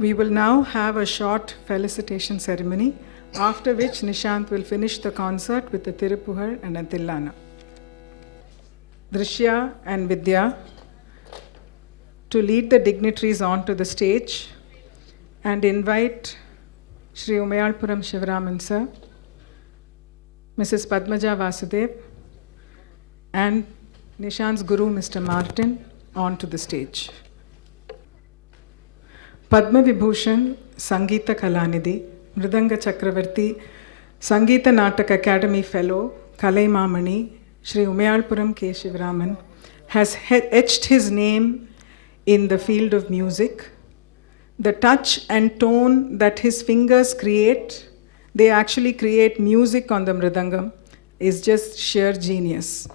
We will now have a short felicitation ceremony, after which Nishant will finish the concert with a Tiruppugar and a Tillana. Drishya and Vidya to lead the dignitaries onto the stage and invite Shri Umayalpuram Shivaraman sir, Mrs. Padmaja Vasudev, and Nishant's Guru, Mr. Martin, onto the stage. Padma Vibhushan, Sangeeta Kalanidhi, Mridanga Chakravarti, Sangeeta Natak Academy Fellow, Kalaimamani, Shri Umayalpuram K. Shivaraman, has etched his name in the field of music. The touch and tone that his fingers create, they actually create music on the Mridangam, is just sheer genius.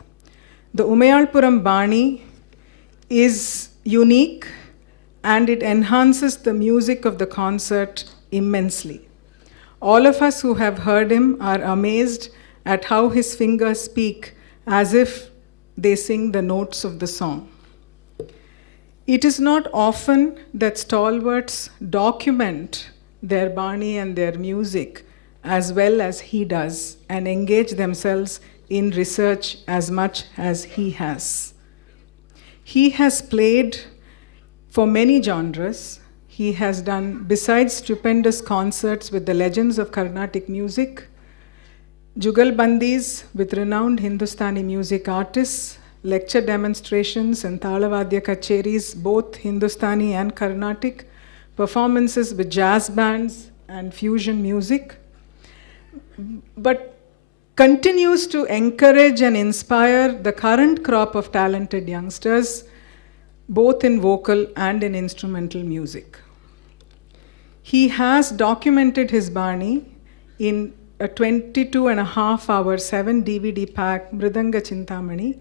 The Umayalpuram Bani is unique and it enhances the music of the concert immensely. All of us who have heard him are amazed at how his fingers speak as if they sing the notes of the song. It is not often that stalwarts document their Bani and their music as well as he does and engage themselves in research as much as he has. He has played for many genres. He has done, besides stupendous concerts with the legends of Carnatic music, Jugalbandis with renowned Hindustani music artists, lecture demonstrations and Talavadya kacheris, both Hindustani and Carnatic, performances with jazz bands and fusion music, but continues to encourage and inspire the current crop of talented youngsters, both in vocal and in instrumental music. He has documented his Bani in a 22.5-hour 7 DVD pack, Mridanga Chintamani,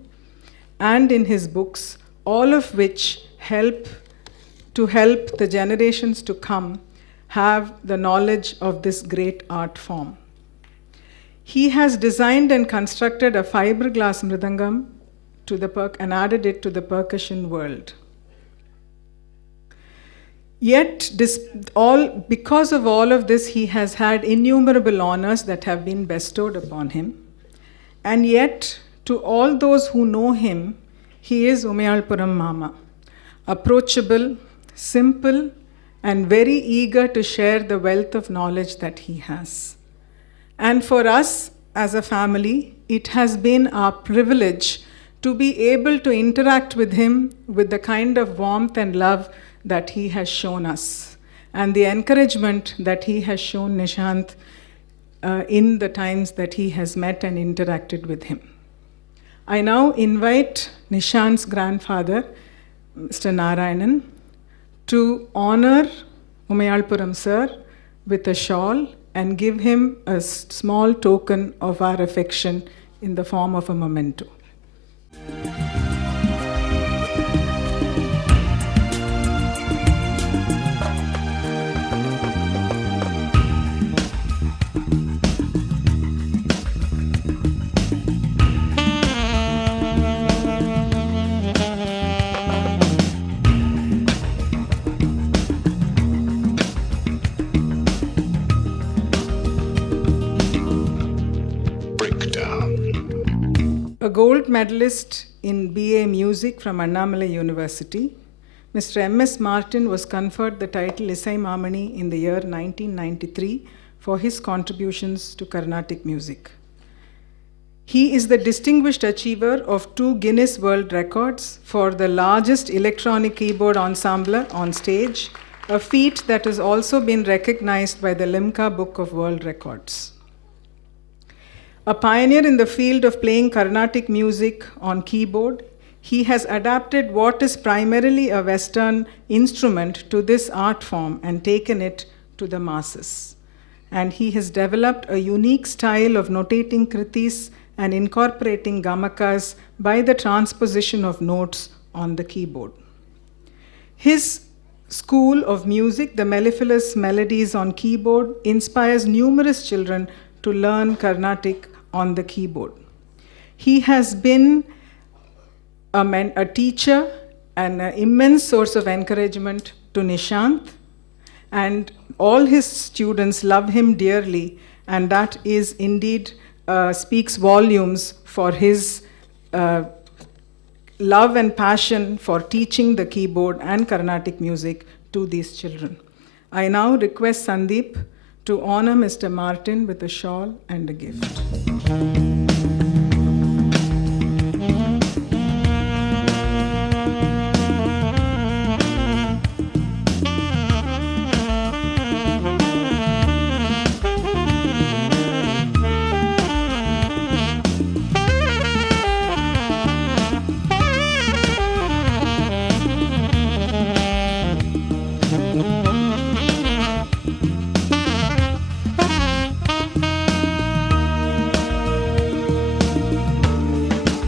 and in his books, all of which help the generations to come have the knowledge of this great art form. He has designed and constructed a fiberglass Mridangam and added it to the percussion world. Yet, because of all of this, he has had innumerable honors that have been bestowed upon him. And yet, to all those who know him, he is Umayalpuram Mama, approachable, simple, and very eager to share the wealth of knowledge that he has. And for us as a family, it has been our privilege to be able to interact with him with the kind of warmth and love that he has shown us, and the encouragement that he has shown Nishant in the times that he has met and interacted with him. I now invite Nishant's grandfather, Mr. Narayanan, to honor Umayalpuram sir with a shawl and give him a small token of our affection in the form of a memento. A gold medalist in BA Music from Annamalai University, Mr. M.S. Martin was conferred the title Isai Mamani in the year 1993 for his contributions to Carnatic music. He is the distinguished achiever of 2 Guinness World Records for the largest electronic keyboard ensemble on stage, a feat that has also been recognized by the Limca Book of World Records. A pioneer in the field of playing Carnatic music on keyboard, he has adapted what is primarily a Western instrument to this art form and taken it to the masses. And he has developed a unique style of notating kritis and incorporating gamakas by the transposition of notes on the keyboard. His school of music, the Mellifluous Melodies on keyboard, inspires numerous children to learn Carnatic on the keyboard. He has been a teacher and an immense source of encouragement to Nishant, and all his students love him dearly, and that is indeed speaks volumes for his love and passion for teaching the keyboard and Carnatic music to these children. I now request Sandeep to honor Mr. Martin with a shawl and a gift.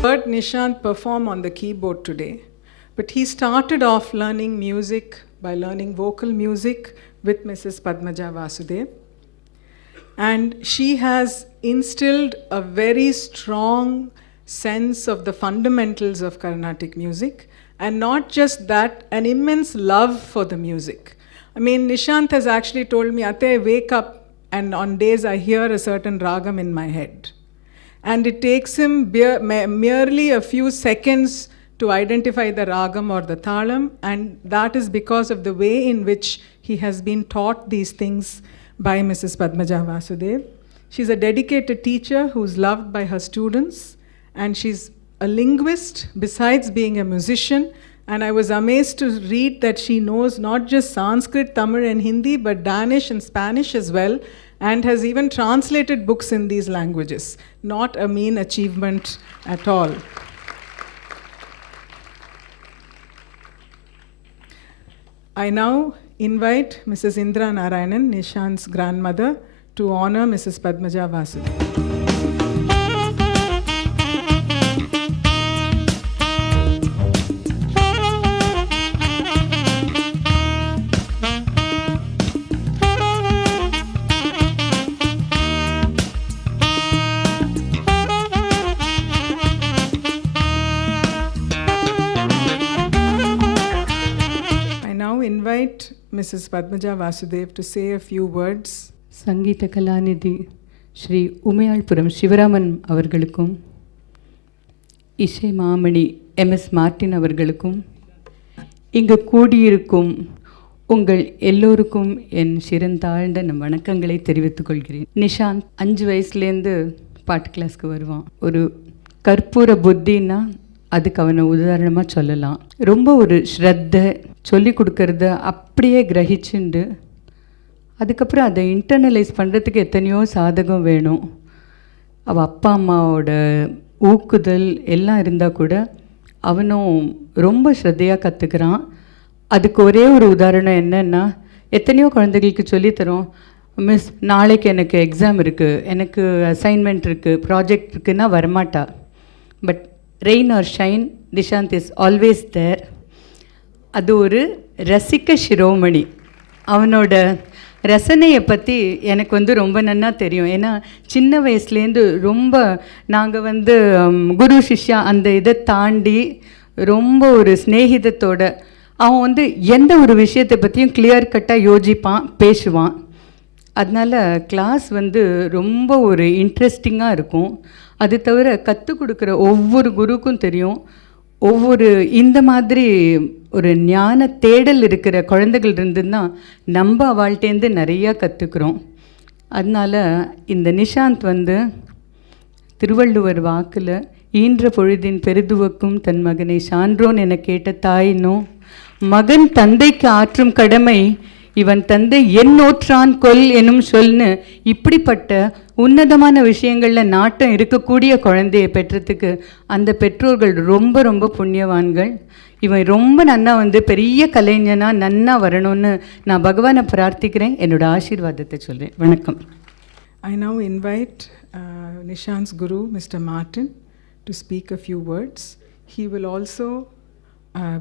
Heard Nishant perform on the keyboard today, but he started off learning music by learning vocal music with Mrs. Padmaja Vasudev, and she has instilled a very strong sense of the fundamentals of Carnatic music, and not just that, an immense love for the music. I mean, Nishant has actually told me, Ate, I wake up and on days I hear a certain ragam in my head. And it takes him merely a few seconds to identify the ragam or the thalam, and that is because of the way in which he has been taught these things by Mrs. Padmaja Vasudev. She's a dedicated teacher who's loved by her students, and she's a linguist besides being a musician. And I was amazed to read that she knows not just Sanskrit, Tamil and Hindi, but Danish and Spanish as well, and has even translated books in these languages. Not a mean achievement at all. I now invite Mrs. Indra Narayanan, Nishant's grandmother, to honor Mrs. Padmaja Vasudev. Invite Mrs. Padmaja Vasudev to say a few words. Sangeetha Kalanidhi Sri Umayalpuram Sivaraman அவர்களுக்கும் இசை மாமணி MS Martin அவர்களுக்கும் இங்கு கூடியிருக்கும் உங்கள் எல்லோருக்கும் என் சிறந்தாழ்ந்த வணக்கங்களை தெரிவித்துக் கொள்கிறேன். நிஷாந்த் 5 வயசுலேருந்து பாட்டு கிளாஸ்க்கு வருவான். ஒரு கற்பூர புத்தின்னா அதுக்கு அவனை உதாரணமாக சொல்லலாம். ரொம்ப ஒரு ஸ்ரத்தை, சொல்லி கொடுக்கறத அப்படியே கிரகிச்சுண்டு அதுக்கப்புறம் அதை இன்டர்னலைஸ் பண்ணுறதுக்கு எத்தனையோ சாதகம் வேணும். அவள் அப்பா அம்மாவோட ஊக்குதல் எல்லாம் இருந்தால் கூட அவனும் ரொம்ப ஸ்ரத்தையாக கற்றுக்கிறான். அதுக்கு ஒரே ஒரு உதாரணம் என்னென்னா, எத்தனையோ குழந்தைகளுக்கு சொல்லித்தரோம், மிஸ் நாளைக்கு எனக்கு எக்ஸாம் இருக்குது, எனக்கு அசைன்மெண்ட் இருக்குது, ப்ராஜெக்ட் இருக்குன்னா வரமாட்டா. But rain or shine, Nishanth is always there. அது ஒரு ரசிக்க சிரோமணி. அவனோட ரசனையை பற்றி எனக்கு ரொம்ப நன்னா தெரியும். ஏன்னா சின்ன வயசுலேருந்து ரொம்ப நாங்கள் குரு சிஷ்யா அந்த இதை தாண்டி ரொம்ப ஒரு ஸ்நேகிதத்தோட அவன் எந்த ஒரு விஷயத்தை பற்றியும் கிளியர் கட்டாக யோசிப்பான், பேசுவான். அதனால் கிளாஸ் ரொம்ப ஒரு இன்ட்ரெஸ்டிங்காக இருக்கும். அது தவிர கற்றுக் கொடுக்குற ஒவ்வொரு குருக்கும் தெரியும், ஒவ்வொரு இந்த மாதிரி ஒரு ஞான தேடல் இருக்கிற குழந்தைகள் இருந்துன்னா நம்ம அவள்கிட்டேருந்து நிறையா கற்றுக்குறோம். அதனால் இந்த நிஷாந்த் திருவள்ளுவர் வாக்கில் ஈன்ற பொழுதின் பெருதுவக்கும் தன் மகனை சான்றோன் என கேட்ட தாயினும் மகன் தந்தைக்கு ஆற்றும் கடமை இவன் தந்தை எண்ணோற்றான் கொல் எனும் சொல்னு இப்படிப்பட்ட உன்னதமான விஷயங்களில் நாட்டம் இருக்கக்கூடிய குழந்தையை பெற்றதுக்கு அந்த பெற்றோர்கள் ரொம்ப ரொம்ப புண்ணியவான்கள். இவன் ரொம்ப நன்னா பெரிய கலைஞனாக நன்னா வரணும்னு நான் பகவானை பிரார்த்திக்கிறேன். என்னோட ஆசீர்வாதத்தை சொல்கிறேன். வணக்கம். I now invite Nishant's guru, Mr. Martin, to speak a few words. He will also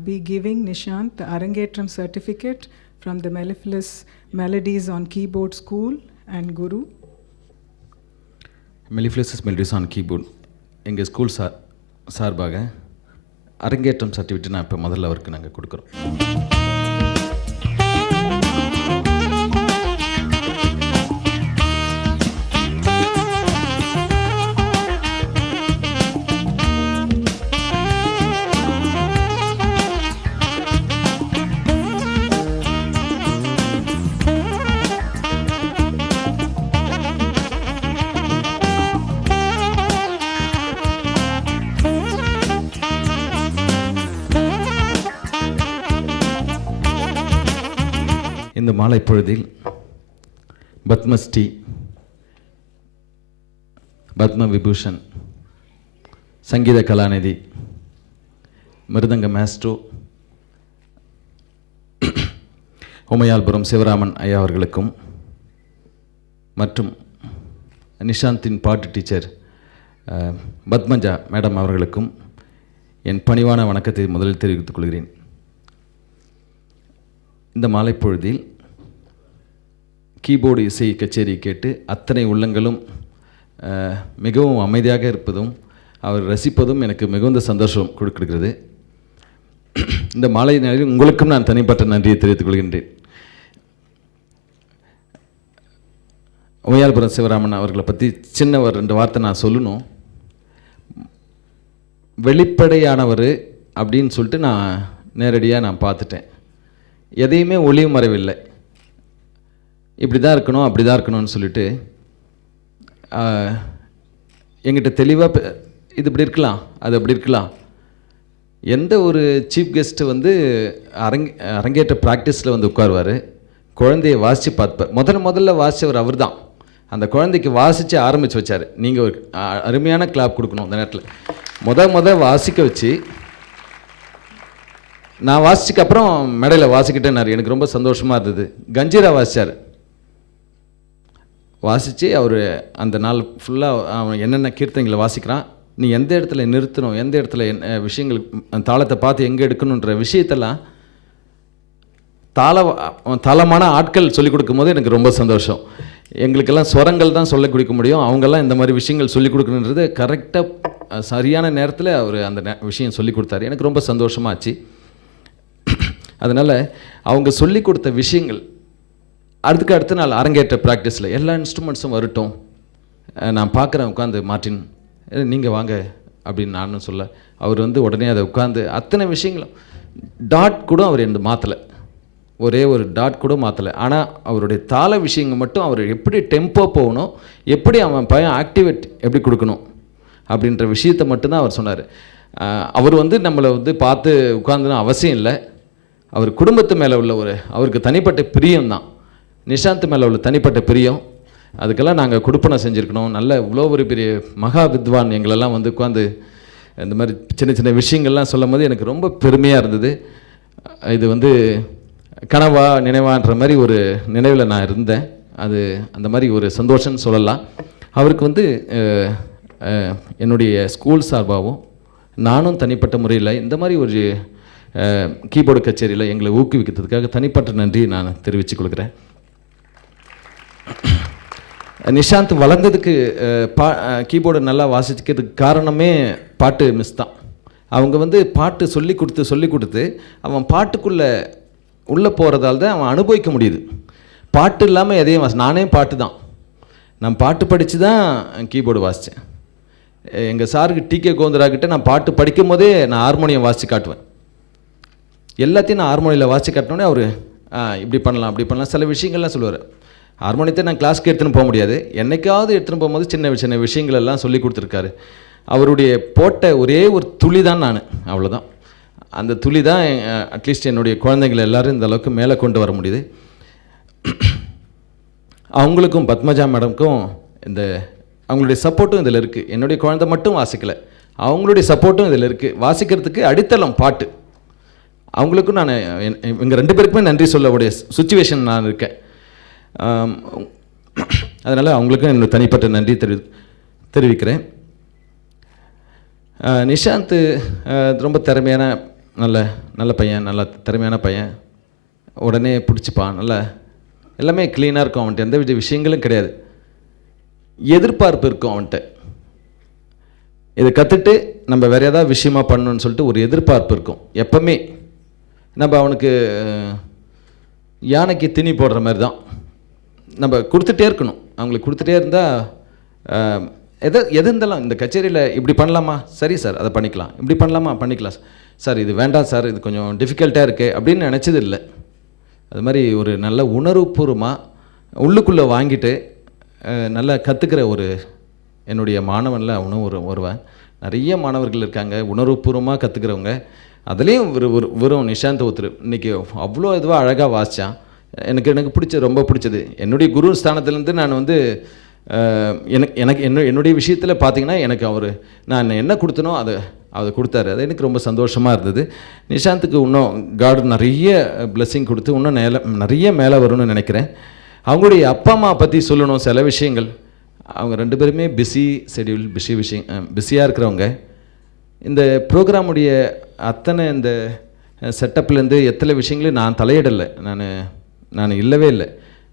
be giving Nishant the Arangetram certificate from the Mellifluous Melodies on Keyboard School and Guru. Mellifluous Melodies on Keyboard எங்கள் school சார்பாக அரங்கேற்றம் certificate நான் இப்போ முதல்ல அவருக்கு நாங்கள் கொடுக்குறோம். இந்த மாலை பொழுதில் பத்மஸ்ரீ, பத்ம விபூஷன், சங்கீத கலாநிதி, மிருதங்க மாஸ்ட்ரோ உமையால்புரம் சிவராமன் ஐயா அவர்களுக்கும் மற்றும் நிஷாந்தின் பாட்டு டீச்சர் பத்மஜா மேடம் அவர்களுக்கும் என் பணிவான வணக்கத்தை முதலில் தெரிவித்துக் கொள்கிறேன். இந்த மாலை பொழுதில் கீபோர்டு இசை கச்சேரி கேட்டு அத்தனை உள்ளங்களும் மிகவும் அமைதியாக இருப்பதும் அவர் ரசிப்பதும் எனக்கு மிகுந்த சந்தோஷம் கொடுக்கிறது. இந்த மாலை நேரில் உங்களுக்கும் நான் தனிப்பட்ட நன்றியை தெரிவித்துக் கொள்கின்றேன். உமையால்புரம் சிவராமன் அவர்களை பற்றி சின்ன ஒரு 2 வார்த்தை நான் சொல்லணும். வெளிப்படையானவர் அப்படின்னு சொல்லிட்டு நான் நேரடியாக நான் பார்த்துட்டேன். எதையுமே ஒளிவு மறைவில்லை. இப்படி தான் இருக்கணும், அப்படி தான் இருக்கணும்னு சொல்லிட்டு எங்கிட்ட தெளிவாக இது இப்படி இருக்கலாம், அது அப்படி இருக்கலாம். எந்த ஒரு சீஃப் கெஸ்ட்டு வந்து அரங்கேற்ற ப்ராக்டிஸில் வந்து உட்காருவார், குழந்தையை வாசித்து பார்ப்பார். முதல்ல வாசித்தவர் அவர் தான். அந்த குழந்தைக்கு வாசித்து ஆரம்பித்து வச்சார். நீங்கள் ஒரு அருமையான கிளாப் கொடுக்கணும். அந்த நேரத்தில் வாசிக்க வச்சு நான் வாசிச்சுக்கு அப்புறம் மேடையில் வாசிக்கிட்டேன்னாரு. எனக்கு ரொம்ப சந்தோஷமாக இருந்தது. கஞ்சீரா வாசித்தார். வாசித்து அவர் அந்த நாள் ஃபுல்லாக அவன் என்னென்ன கீர்த்தனைகளை வாசிக்கிறான், நீ எந்த இடத்துல நிறுத்தணும், எந்த இடத்துல விஷயங்கள் தாளத்தை பார்த்து எங்கே எடுக்கணுன்ற விஷயத்தெல்லாம் தாளமான ஆட்கள் சொல்லிக் கொடுக்கும் போது எனக்கு ரொம்ப சந்தோஷம். எங்களுக்கெல்லாம் ஸ்வரங்கள் தான் சொல்லிக் கொடுக்க முடியும். அவங்கெல்லாம் இந்த மாதிரி விஷயங்கள் சொல்லிக் கொடுக்கணுன்றது கரெக்டாக சரியான நேரத்தில் அவர் அந்த விஷயம் சொல்லிக் கொடுத்தாரு. எனக்கு ரொம்ப சந்தோஷமாச்சு. அதனால் அவங்க சொல்லிக் கொடுத்த விஷயங்கள் அடுத்த நாள் அரங்கேற்ற ப்ராக்டிஸில் எல்லா இன்ஸ்ட்ருமெண்ட்ஸும் வரட்டும், நான் பார்க்குறேன் உட்காந்து மார்ட்டின் நீங்கள் வாங்க அப்படின்னு நானும் சொல்ல, அவர் வந்து உடனே அதை உட்காந்து அத்தனை விஷயங்களும் டாட் கூட அவர் எந்த மாற்றலை, ஒரே ஒரு டாட் கூட மாற்றலை. ஆனால் அவருடைய தாள விஷயங்கள் மட்டும் அவர் எப்படி டெம்போ போகணும், எப்படி அவன் பையன் ஆக்டிவேட் எப்படி கொடுக்கணும் அப்படின்ற விஷயத்தை மட்டும்தான் அவர் சொன்னார். அவர் வந்து நம்மளை வந்து பார்த்து உட்காந்துன்னு அவசியம் இல்லை. அவர் குடும்பத்து மேலே உள்ள அவருக்கு தனிப்பட்ட பிரியம் தான். நிஷாந்த் மேலே உள்ள தனிப்பட்ட பிரியம், அதுக்கெல்லாம் நாங்கள் கொடுப்பனை செஞ்சுருக்கணும். நல்ல இவ்வளோ ஒரு பெரிய மகா வித்வான் எங்களெல்லாம் வந்து உட்காந்து இந்த மாதிரி சின்ன சின்ன விஷயங்கள்லாம் சொல்லும் போது எனக்கு ரொம்ப பெருமையாக இருந்தது. இது வந்து கனவா நினைவான்ற மாதிரி ஒரு நினைவில் நான் இருந்தேன். அது அந்த மாதிரி ஒரு சந்தோஷம்னு சொல்லலாம். அவருக்கு வந்து என்னுடைய ஸ்கூல் சார்பாகவும் நானும் தனிப்பட்ட முறையில் இந்த மாதிரி ஒரு கீபோர்டு கச்சேரியில் எங்களை ஊக்குவிக்கிறதுக்காக தனிப்பட்ட நன்றி நான் தெரிவித்துக் கொள்கிறேன். நிஷாந்த் வளர்ந்ததுக்கு கீபோர்டு நல்லா வாசிக்கிறதுக்கு காரணமே பாட்டு மிஸ் தான். அவங்க வந்து பாட்டு சொல்லி கொடுத்து அவன் பாட்டுக்குள்ளே உள்ளே போகிறதால தான் அவன் அனுபவிக்க முடியுது. பாட்டு இல்லாமல் எதையும் நானே பாட்டு தான், நான் பாட்டு படித்து தான் கீபோர்டு வாசித்தேன். எங்கள் சாருக்கு டிகே கோந்தராக்கிட்ட நான் பாட்டு படிக்கும் போதே நான் ஹார்மோனியம் வாசித்து காட்டுவேன். எல்லாத்தையும் நான் ஹார்மோனியில் வாசித்து காட்டினோடனே அவர் இப்படி பண்ணலாம் அப்படி பண்ணலாம் சில விஷயங்கள்லாம் சொல்லுவார். ஹார்மோனியத்தை நான் கிளாஸ்க்கு எடுத்துன்னு போக முடியாது, என்னைக்காவது எடுத்துன்னு போகும்போது சின்ன சின்ன விஷயங்கள் எல்லாம் சொல்லி கொடுத்துருக்காரு. அவருடைய போட்ட ஒரே ஒரு துளி தான் நான், அவ்வளோதான். அந்த துளி தான் அட்லீஸ்ட் என்னுடைய குழந்தைங்களை எல்லோரும் இந்த அளவுக்கு மேலே கொண்டு வர முடியுது. அவங்களுக்கும் பத்மஜா மேடம்க்கும் அவங்களுடைய சப்போர்ட்டும் இதில் இருக்குது. என்னுடைய குழந்தை மட்டும் வாசிக்கலை, அவங்களுடைய சப்போர்ட்டும் இதில் இருக்குது. வாசிக்கிறதுக்கு அடித்தளம் பாட்டு. அவங்களுக்கும் நான் இவங்க 2 பேருக்குமே நன்றி சொல்லக்கூடிய சுச்சுவேஷன் நான் இருக்கேன். அதனால் அவங்களுக்கும் என்னோட தனிப்பட்ட நன்றி தெரிவிக்கிறேன். நிஷாந்த் ரொம்ப திறமையான நல்ல பையன், நல்ல திறமையான பையன். உடனே பிடிச்சிப்பான், நல்லா எல்லாமே க்ளீனாக இருக்கும் அவன்கிட்ட, எந்த வித விஷயங்களும் கிடையாது. எதிர்பார்ப்பு இருக்கும் அவன்கிட்ட. இதை கற்றுட்டு நம்ம வேறு ஏதாவது விஷயமா பண்ணணும்னு சொல்லிட்டு ஒரு எதிர்பார்ப்பு இருக்கும் எப்பவுமே. நம்ம அவனுக்கு யானைக்கு திணி போடுற மாதிரி தான் நம்ம கொடுத்துட்டே இருக்கணும். அவங்களுக்கு கொடுத்துட்டே இருந்தால் எது இருந்தாலும் இந்த கச்சேரியில் இப்படி பண்ணலாமா, சரி சார் அதை பண்ணிக்கலாம், இப்படி பண்ணலாமா பண்ணிக்கலாம் சார், இது வேண்டாம் சார், இது கொஞ்சம் டிஃபிகல்ட்டாக இருக்குது அப்படின்னு நினச்சது இல்லை. அது மாதிரி ஒரு நல்ல உணர்வுபூர்வமாக உள்ளுக்குள்ளே வாங்கிட்டு நல்லா கற்றுக்கிற என்னுடைய மாணவனில் அவனும் ஒருவன். நிறைய மாணவர்கள் இருக்காங்க உணர்வுபூர்வமாக கற்றுக்கிறவங்க. அதுலேயும் வெறும் நிஷாந்த் ஒருத்தர் இன்றைக்கி அவ்வளோ இதுவாக அழகாக வாசித்தான். எனக்கு ரொம்ப பிடிச்சது. என்னுடைய குரு ஸ்தானத்துலேருந்து நான் வந்து என்னுடைய விஷயத்தில் பார்த்தீங்கன்னா எனக்கு நான் என்ன கொடுத்தனோ அதை கொடுத்தாரு. அது எனக்கு ரொம்ப சந்தோஷமாக இருந்தது. நிஷாந்துக்கு இன்னும் காட் நிறைய பிளெஸ்ஸிங் கொடுத்து இன்னும் நிறைய மேலே வரும்னு நினைக்கிறேன். அவங்களுடைய அப்பா அம்மா பற்றி சொல்லணும் சில விஷயங்கள். அவங்க 2 பேருமே பிஸியாக இருக்கிறவங்க. இந்த ப்ரோக்ராமுடைய அத்தனை இந்த செட்டப்லேருந்து எத்தனை விஷயங்களையும் நான் தலையிடலை, நான் இல்லவே இல்லை.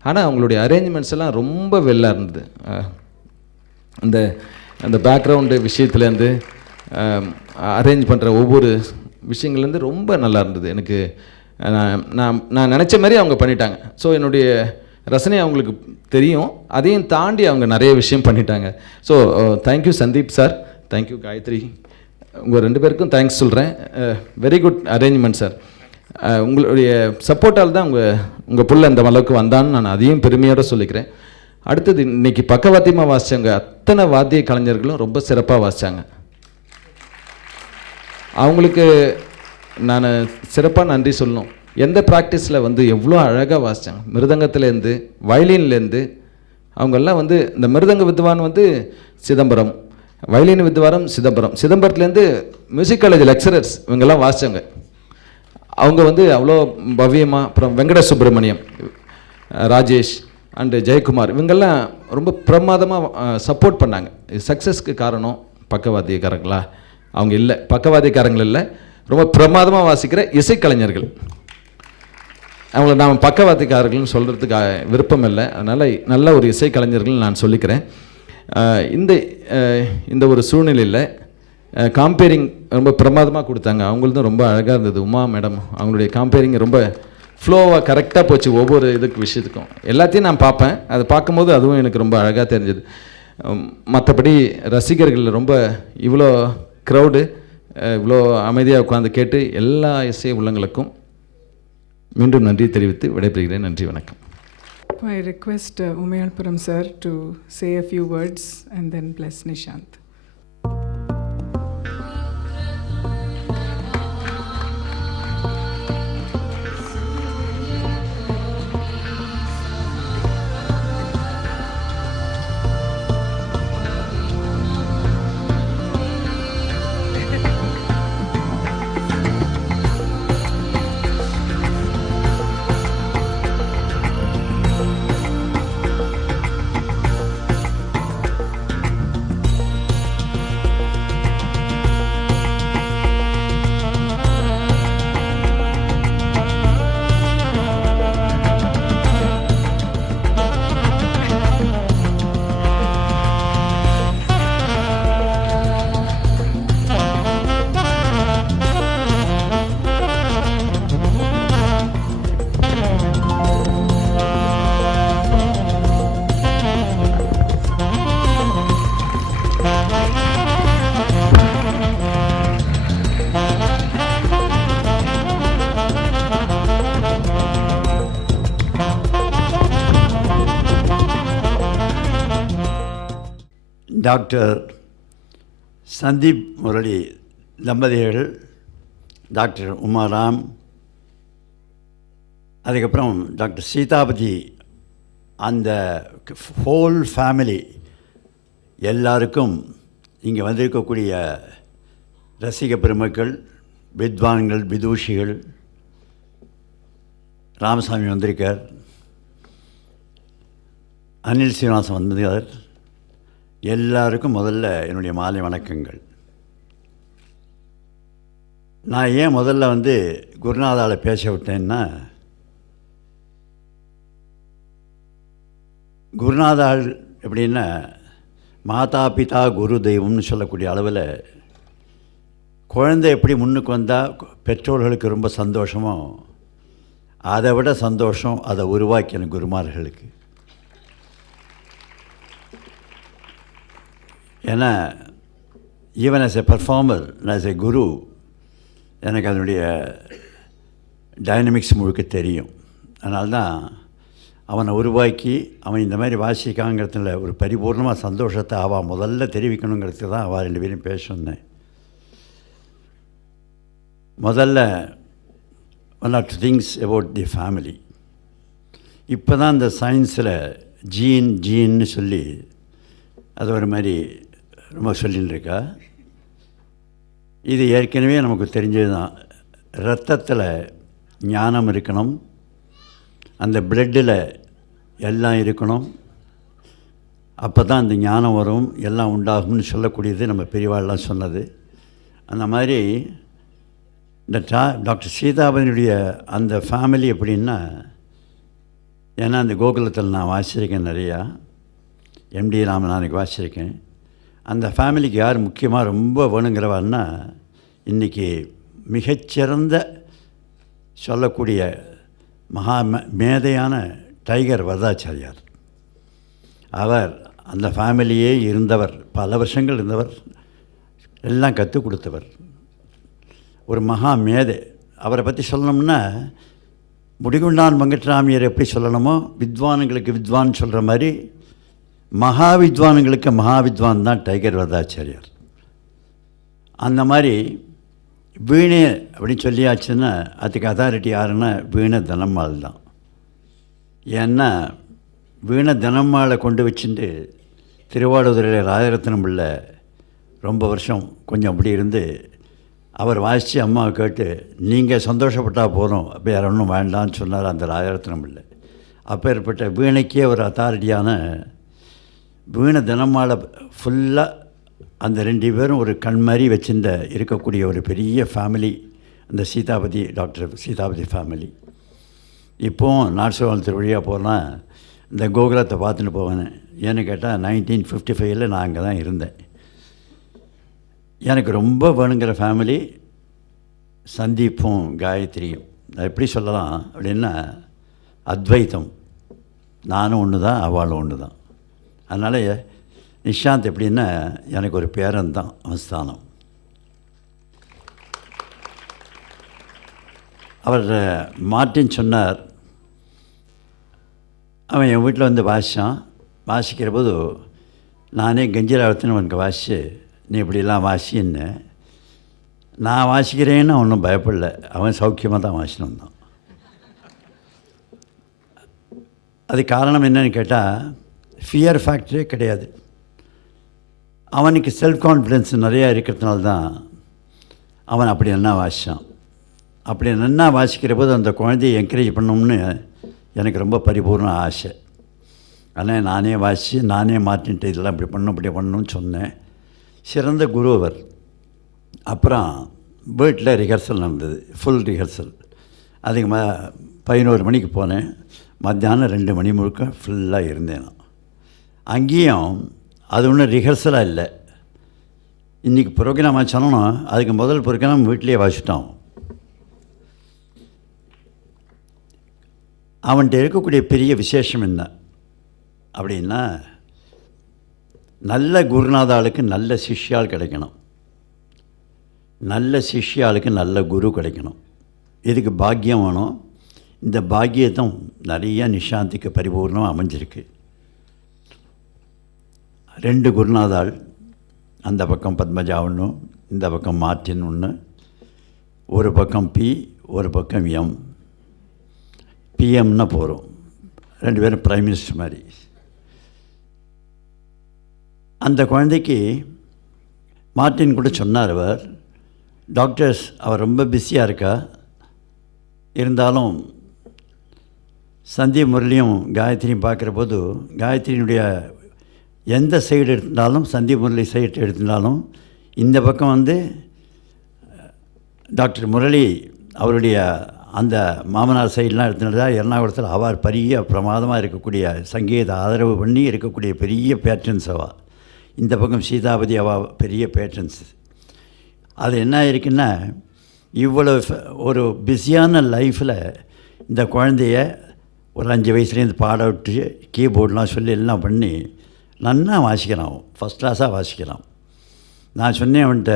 ஆனால் அவங்களுடைய அரேஞ்ச்மெண்ட்ஸ் எல்லாம் ரொம்ப வெல்லாக இருந்தது. அந்த பேக்ரவுண்டு விஷயத்துலேருந்து அரேஞ்ச் பண்ணுற ஒவ்வொரு விஷயங்கள்லேருந்து ரொம்ப நல்லா இருந்தது. எனக்கு நான் நினச்ச மாதிரி அவங்க பண்ணிட்டாங்க. ஸோ என்னுடைய ரசனை அவங்களுக்கு தெரியும். அதையும் தாண்டி அவங்க நிறைய விஷயம் பண்ணிட்டாங்க. So thank you Sandeep sir, thank you Gayathri, உங்கள் 2 பேருக்கும் தேங்க்ஸ் சொல்கிறேன். Very good arrangement sir. உங்களுடைய சப்போர்ட்டால் தான் உங்கள் புள்ள இந்த அளவுக்கு வந்தான்னு நான் அதையும் பெருமையோடு சொல்லிக்கிறேன். அடுத்தது இன்றைக்கி பக்கவாத்தியமாக வாசித்தாங்க அத்தனை வாத்திய கலைஞர்களும் ரொம்ப சிறப்பாக வாசித்தாங்க. அவங்களுக்கு நான் சிறப்பாக நன்றி சொல்லணும். எந்த ப்ராக்டிஸில் வந்து எவ்வளோ அழகாக வாசித்தாங்க. மிருதங்கத்துலேருந்து வயலின்லேருந்து அவங்கெல்லாம் வந்து இந்த மிருதங்க வித்வான் வந்து சிதம்பரம், வயலின் வித்வாரம் சிதம்பரத்துலேருந்து மியூசிக் காலேஜ் லெக்சரர்ஸ் இவங்கெல்லாம் வாசித்தாங்க. அவங்க வந்து அவ்வளோ பவ்யமாக. அப்புறம் வெங்கட சுப்பிரமணியம், ராஜேஷ் அண்டு ஜெயக்குமார் இவங்கெல்லாம் ரொம்ப பிரமாதமாக சப்போர்ட் பண்ணாங்க. சக்ஸஸ்க்கு காரணம் பக்கவாத்தியக்காரங்களா? அவங்க இல்லை, பக்கவாத்தியக்காரங்கள் இல்லை, ரொம்ப பிரமாதமாக வாசிக்கிற இசைக்கலைஞர்கள். அவங்கள நாம் பக்கவாத்தியக்காரர்கள்னு சொல்கிறதுக்கு விருப்பம் இல்லை. அதனால் நல்ல ஒரு இசைக்கலைஞர்கள் நான் சொல்லிக்கிறேன். இந்த ஒரு சூழ்நிலையில் காம்பேரிங் ரொம்ப பிரமாதமாக கொடுத்தாங்க. அவங்களும் ரொம்ப அழகாக இருந்தது. உமா மேடம் அவங்களுடைய காம்பேரிங் ரொம்ப ஃப்ளோவாக கரெக்டாக போச்சு. ஒவ்வொரு விஷயத்துக்கும் எல்லாத்தையும் நான் பார்ப்பேன். அதை பார்க்கும்போது அதுவும் எனக்கு ரொம்ப அழகாக தெரிஞ்சது. மற்றபடி ரசிகர்கள் ரொம்ப இவ்வளோ க்ரௌடு இவ்வளோ அமைதியாக உட்காந்து கேட்டு எல்லா இசை உள்ளங்களுக்கும் மீண்டும் நன்றி தெரிவித்து விடைபெறுகிறேன். நன்றி, வணக்கம். I request Umayalpuram sir to say a few words and then bless Nishant. Doctor Sandeep Murali தம்பதிகள், டாக்டர் உமாராம், அதுக்கப்புறம் டாக்டர் சீதாபதி, அந்த ஹோல் ஃபேமிலி எல்லாருக்கும் இங்கே வந்திருக்கக்கூடிய ரசிக பெருமக்கள், வித்வான்கள், விதூஷிகள், ராமசாமி வந்திருக்கார், அனில் சீனிவாசன் வந்திருக்கார், எல்லாருக்கும் முதல்ல என்னுடைய மாலை வணக்கங்கள். நான் ஏன் முதல்ல குருநாதால் பேச விட்டேன்னா, குருநாதாள் எப்படின்னா மாதா பிதா குரு தெய்வம்னு சொல்லக்கூடிய அளவில் குழந்தை எப்படி முன்னுக்கு வந்தால் பெற்றோர்களுக்கு ரொம்ப சந்தோஷமோ, அதை விட சந்தோஷம் அதை உருவாக்கின குருமார்களுக்கு. ஏன்னா even as a performer, as a guru, எனக்கு அதனுடைய டைனமிக்ஸ் முழுக்க தெரியும். அதனால்தான் அவனை உருவாக்கி அவன் இந்த மாதிரி வாசிக்காங்கிறதுல ஒரு பரிபூர்ணமாக சந்தோஷத்தை அவன் முதல்ல தெரிவிக்கணுங்கிறதுக்கு தான் அவள் 2 பேரும் பேச சொன்னேன். முதல்ல 1 or 2 things about the family. இப்போ தான் இந்த சயின்ஸில் ஜீன்னு சொல்லி அது ஒரு மாதிரி ரொம்ப சொல்லின்னு இருக்கா. இது ஏற்கனவே நமக்கு தெரிஞ்சது தான். ரத்தத்தில் ஞானம் இருக்கணும், அந்த பிளட்டில் எல்லாம் இருக்கணும், அப்போ தான் அந்த ஞானம் வரும், எல்லாம் உண்டாகும்னு சொல்லக்கூடியது நம்ம பெரியவாள்லாம் சொன்னது. அந்த மாதிரி இந்த டாக்டர் சீதாபதியுடைய அந்த ஃபேமிலி எப்படின்னா, ஏன்னா அந்த கோகுலத்தில் நான் வாசிச்சிருக்கேன் நிறையா, எம்டி ராமநாதனுக்கு வாசிச்சிருக்கேன். அந்த ஃபேமிலிக்கு யார் முக்கியமாக ரொம்ப வேணுங்கிறவான்னா, இன்றைக்கி மிகச்சிறந்த சொல்லக்கூடிய மகா மேதையான டைகர் வரதாச்சாரியார். அவர் அந்த ஃபேமிலியே இருந்தவர், பல வருஷங்கள் இருந்தவர், எல்லாம் கற்றுக் கொடுத்தவர், ஒரு மகா மேதை. அவரை பற்றி சொல்லணும்னா முடிகுண்டான் வெங்கட்ராமியர் எப்படி சொல்லணுமோ, வித்வானுங்களுக்கு வித்வான் சொல்கிற மாதிரி மகா வித்வானுங்களுக்கு மகா வித்வான் தான் டைகர் வரதாச்சாரியார். அந்த மாதிரி வீணை அப்படின்னு சொல்லியாச்சுன்னா அதுக்கு அதாரிட்டி யாருன்னா வீணை தனம்மாள் தான். ஏன்னா வீணை தனம்மாளை கொண்டு வச்சுட்டு திருவாவடுதுறையில் ராஜரத்னம் பிள்ளை ரொம்ப வருஷம் கொஞ்சம் அப்படி இருந்து அவர் வாசித்து அம்மாவை கேட்டு நீங்கள் சந்தோஷப்பட்டால் போதும், அப்போ யார் ஒன்றும் வேண்டான்னு சொன்னார் அந்த ராஜரத்னம் பிள்ளை. அப்பேற்பட்ட வீணைக்கே ஒரு அத்தாரிட்டியான வீணை தினமாலை ஃபுல்லாக அந்த 2 பேரும் ஒரு கண் மாதிரி வச்சுருந்த இருக்கக்கூடிய ஒரு பெரிய ஃபேமிலி அந்த சீதாபதி, டாக்டர் சீதாபதி ஃபேமிலி. இப்போது நாட்சோளத்து வழியாக போனால் இந்த கோகுலத்தை பார்த்துட்டு போவேன். ஏன்னு கேட்டால் 1955 நான் அங்கே தான் இருந்தேன். எனக்கு ரொம்ப வேணுங்கிற ஃபேமிலி சந்தீப்பும் காயத்ரியும். நான் எப்படி சொல்லலாம் அப்படின்னா, அத்வைத்தம், நானும் ஒன்று தான் அவளும் ஒன்று தான். அதனால் நிஷாந்த் எப்படின்னா எனக்கு ஒரு பேரன் தான் அவஸ்தானம். அவர் மார்ட்டின் சொன்னார், அவன் என் வீட்டில் வந்து வாசிக்கிற போது நானே கஞ்சிராவத்தின்னு அவனுக்கு வாசித்து நீ இப்படிலாம் வாசின்னு. நான் வாசிக்கிறேன்னு ஒன்றும் பயப்படல, அவன் சௌக்கியமாக தான் வாசின்னு வந்தான். அது காரணம் என்னன்னு கேட்டால் ஃபியர் ஃபேக்டரே கிடையாது. அவனுக்கு செல்ஃப் கான்ஃபிடென்ஸ் நிறையா இருக்கிறதுனால தான் அவன் அப்படி நன்னா வாசித்தான். அப்படி நன்னா வாசிக்கிற போது அந்த குழந்தையை என்கரேஜ் பண்ணணும்னு எனக்கு ரொம்ப பரிபூர்ண ஆசை. ஆனால் நானே வாசித்து நானே மாற்றின்ட்டு இதெல்லாம் இப்படி பண்ணணும்னு சொன்னேன். சிறந்த குரு அவர். அப்புறம் வீட்டில் ரிஹர்சல் நடந்தது, ஃபுல் ரிஹர்சல். அதுக்கு 11 மணிக்கு போனேன், மத்தியானம் 2 மணி முழுக்க ஃபுல்லாக இருந்தேன். அங்கேயும் அது ஒன்றும் ரிஹர்சலாக இல்லை. இன்றைக்கி ப்ரோக்ராம் ஆச்சாலும் அதுக்கு முதல் ப்ரோக்ராம் வீட்டிலே வாசிட்டோம். அவன்கிட்ட இருக்கக்கூடிய பெரிய விசேஷம் என்ன அப்படின்னா, நல்ல குருநாதாளுக்கு நல்ல சிஷ்யால் கிடைக்கணும், நல்ல சிஷ்யாளுக்கு நல்ல குரு கிடைக்கணும். இதுக்கு பாக்கியம் வேணும். இந்த பாக்கியத்தும் நிறைய நிஷாந்திக்கு பரிபூர்ணமாக அமைஞ்சிருக்கு. 2 குருநாதாள், அந்த பக்கம் பத்மஜா ஒன்று, இந்த பக்கம் மார்ட்டின் ஒன்று, ஒரு பக்கம் பி, ஒரு பக்கம் எம். பிஎம்னா போகிறோம், 2 பேரும் பிரைம் மினிஸ்டர் மாதிரி. அந்த குழந்தைக்கு மார்ட்டின் கூட சொன்னார், அவர் டாக்டர்ஸ் அவர் ரொம்ப பிஸியாக இருக்கா, இருந்தாலும் சந்தீப் முரளியும் காயத்ரியும் பார்க்குற போது காயத்ரியினுடைய எந்த சைடு எடுத்தாலும், சந்தீப் முரளி சைடு எடுத்திருந்தாலும், இந்த பக்கம் வந்து டாக்டர் முரளி அவருடைய அந்த மாமனார் சைடெலாம் எடுத்துனதா எர்ணாகுளத்தில் அவர் பெரிய பிரமாதமாக இருக்கக்கூடிய சங்கீத ஆதரவு பண்ணி இருக்கக்கூடிய பெரிய பேட்ரன்ஸ் அவள். இந்த பக்கம் சீதாபதி அவள் பெரிய பேட்ரன்ஸ். அது என்ன இருக்குன்னா, இவ்வளோ ஒரு பிஸியான லைஃப்பில் இந்த குழந்தைய ஒரு 5 வயசுலேருந்து பாட விட்டு கீபோர்டெலாம் சொல்லி எல்லாம் பண்ணி நன்னா வாசிக்கிறான், ஃபஸ்ட் கிளாஸாக வாசிக்கிறான். நான் சொன்னேன் அவன்கிட்ட,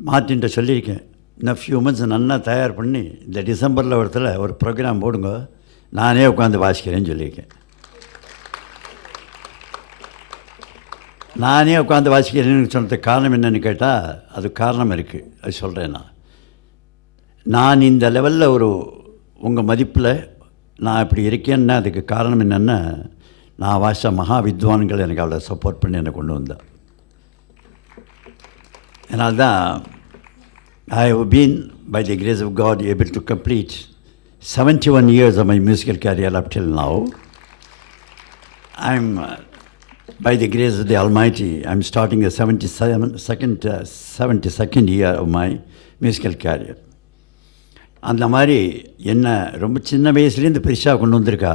மார்ட்டின்ட்ட சொல்லியிருக்கேன், இன்னும் ஃபியூ மந்த்ஸ் நன்னா தயார் பண்ணி இந்த டிசம்பரில் ஒரு ப்ரோக்ராம் போடுங்க, நானே உட்காந்து வாசிக்கிறேன்னு சொல்லியிருக்கேன். நானே உட்காந்து வாசிக்கிறேன்னு சொன்னதுக்கு காரணம் என்னென்னு கேட்டால், அது காரணம் இருக்குது, அது சொல்கிறேன். நான் இந்த லெவலில் உங்கள் மதிப்பில் நான் இப்படி இருக்கேன்னா அதுக்கு காரணம் என்னென்னா, நான் வாசித்த மகா வித்வான்கள் எனக்கு அவ்வளோ சப்போர்ட் பண்ணி என்னை கொண்டு வந்தேன். அதனால்தான் I have been, by the grace of God, able to complete 71 years of my musical career up till now. I'm, by the grace of the Almighty, I'm starting the 72nd year of my musical career. அந்த மாதிரி என்ன ரொம்ப சின்ன வயசுலேருந்து பெருசாக கொண்டு வந்திருக்கா.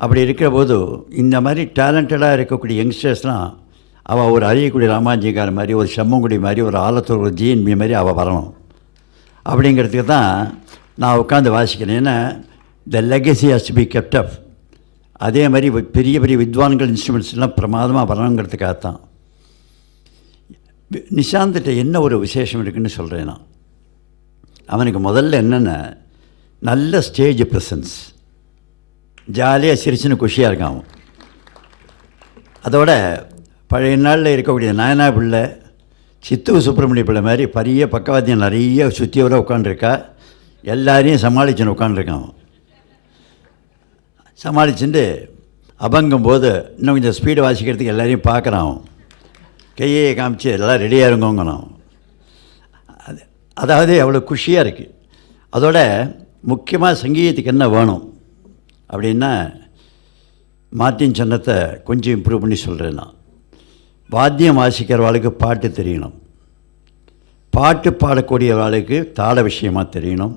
அப்படி இருக்கிற போது இந்த மாதிரி டேலண்டடாக இருக்கக்கூடிய யங்ஸ்டர்ஸ்லாம் அவள் ஒரு அரியக்குடி ராமாஜிகார் மாதிரி, ஒரு செம்மங்குடி மாதிரி, ஒரு ஆலத்தூர் ஒரு ஜிஎன்பி மாதிரி அவள் வரணும் அப்படிங்கிறதுக்கு தான் நான் உட்காந்து வாசிக்கிறேன். ஏன்னா the legacy has to be kept up. அதே மாதிரி பெரிய பெரிய வித்வான்கள் இன்ஸ்ட்ருமெண்ட்ஸ்லாம் பிரமாதமாக வரணுங்கிறதுக்காகத்தான். நிஷாந்திட்ட என்ன ஒரு விசேஷம் இருக்குதுன்னு சொல்கிறேன் நான். அவனுக்கு முதல்ல என்னென்ன நல்ல ஸ்டேஜ் ப்ரெசன்ஸ், ஜாலியாக சிரிச்சுன்னு குஷியாக இருக்கான் அவன். அதோட பழைய நாளில் இருக்கக்கூடிய நாயனா பிள்ளை, சித்து சுப்பிரமணிய பிள்ளை மாதிரி பெரிய பக்கவாத்தியம் நிறைய சுற்றியோட உட்காண்டிருக்கா. எல்லாரையும் சமாளிச்சுன்னு உட்காண்டிருக்கான் அவன். சமாளிச்சுட்டு அபங்கும் போது இன்னும் கொஞ்சம் ஸ்பீடு வாசிக்கிறதுக்கு எல்லாரையும் பார்க்குறான் அவன். கையை காமிச்சு எல்லாம் ரெடியாக இருங்கோங்கணும். அதாவது அவ்வளோ குஷியாக இருக்குது. அதோட முக்கியமாக சங்கீதத்துக்கு என்ன வேணும் அப்படின்னா, மார்ட்டின் சொன்னத்தை கொஞ்சம் இம்ப்ரூவ் பண்ணி சொல்கிறேன் நான். வாத்தியம் வாசிக்கிறவாளுக்கு பாட்டு தெரியணும், பாட்டு பாடக்கூடியவாளுக்கு தாள விஷயமாக தெரியணும்.